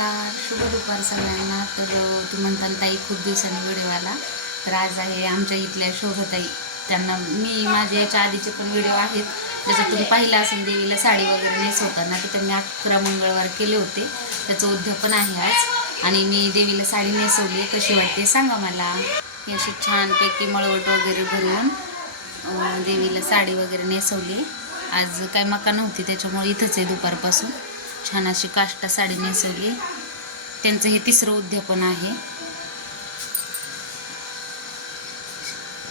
नमस्कार, शुभ दुपार सगळ्यांना. तर तू म्हणताल ताई खूप दिवसांनी व्हिडिओ आला. तर आज आहे आमच्या इथल्या शोभाताई. त्यांना मी माझे याच्या आधीचे पण व्हिडिओ आहेत ज्याच्यात तुम्ही पाहिलं असेल देवीला साडी वगैरे नेसवताना, तर त्यांनी 11 मंगळवार केले होते. त्याचं उद्यापन आहे आज आणि मी देवीला साडी नेसवली. कशी वाटते सांगा मला. ही अशी छानपैकी मळवट वगैरे भरून देवीला साडी वगैरे नेसवली. आज काय मका नव्हती त्याच्यामुळे इथंच आहे दुपारपासून. छान अशी काष्टा साडी नेसवली. त्यांचं हे तिसरं उद्यापन आहे.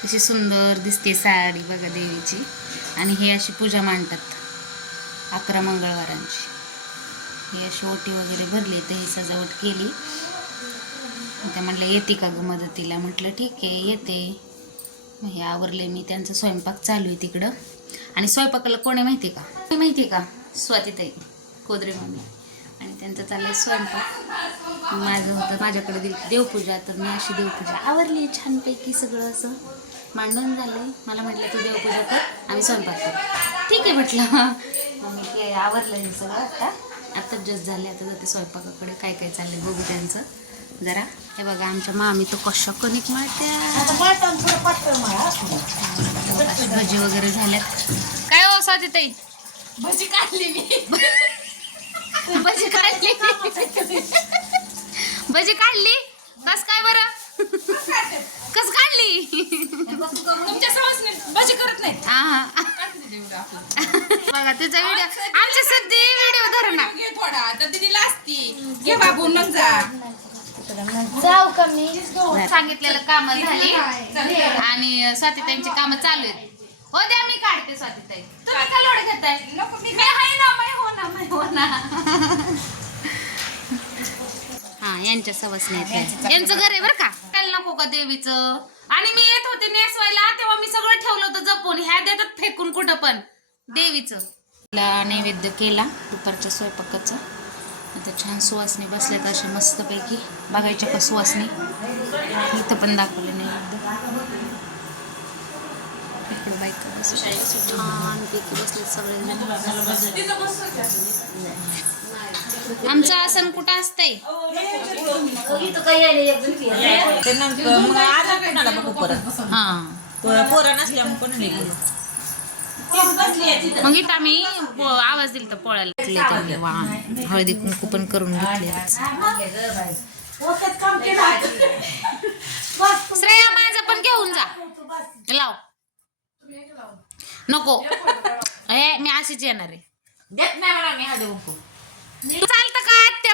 कशी सुंदर दिसते साडी बघा देवीची. आणि हे अशी पूजा मांडतात 11 मंगळवारांची. ही अशी ओटी वगैरे भरली, तर ही सजावट केली. त्या म्हटलं येते का ग मदतीला. म्हटलं ठीक आहे येते. हे आवरले मी. त्यांचा स्वयंपाक चालू आहे तिकडं. आणि स्वयंपाकाला कोणी माहिती आहे का? माहिती आहे का? स्वातीताई कोदरे मम्मी. आणि त्यांचं चाललंय स्वयंपाक. माझं होतं माझ्याकडे देवपूजा. तर मी अशी देवपूजा आवरली छानपैकी. सगळं असं मांडून झालंय. मला म्हटलं तू देवपूजा कर, आम्ही स्वयंपाक करू. ठीक आहे म्हटलं. मग मी ते आवरलं हे सगळं. आत्ताच जस्ट झाले. आता जाते स्वयंपाकाकडे. काय काय चाललंय बघू त्यांचं जरा. हे बघा आमच्या मामी तो कशा कणिक मळत्या. भजी वगैरे झाल्यात. काय हो स्वातीताई? भजी काढली मी. भजी काढली. भजी काढली. कस काय बरं? कस काढली? तुमच्या सासने भजी करत नाही. हा बघा तिचा व्हिडिओ. आमच्या सध्या व्हिडिओ धर ना. घे थोडा तर दिदीला असती. घे बाबू मग जा. जाऊ का मी? सांगितलेलं काम झाली आणि स्वातीताईंची कामं चालू आहेत. हो द्या मी काढते स्वातीताई. तुम्ही का लोड घेताय? नको मी आहे ना. मै हो ना. हा यांच्या सवसने यांचं घर आहे बरं का. त्याला नको का देवीचं. आणि मी येत होते नेसवायला तेव्हा मी सगळं ठेवलं होतं जपून. ह्या देतात फेकून कुठं पण. देवीचं नैवेद्य केला दुपारच्या स्वयंपाकाचं. आता छान सुवासनी बसल्यात अशा मस्तपैकी. बघायच्या का सुवासनी. इथं पण दाखवलं नैवेद्य. इकडे बायका छान पैकी बसले सगळे. आमचं आसन कुठं असतंय? पोरं नसल्यामुळे कोणी नाही बोलत. मग इथं आम्ही आवाज दिला तर पोळ्याला हळदी कुंकू पण करून घेतले. श्रेया माझं पण घेऊन जा. लाव नको. हे मी अशीच येणार आहे. देत नाही मला मी हळदी कुंकू. चालतं का आत्या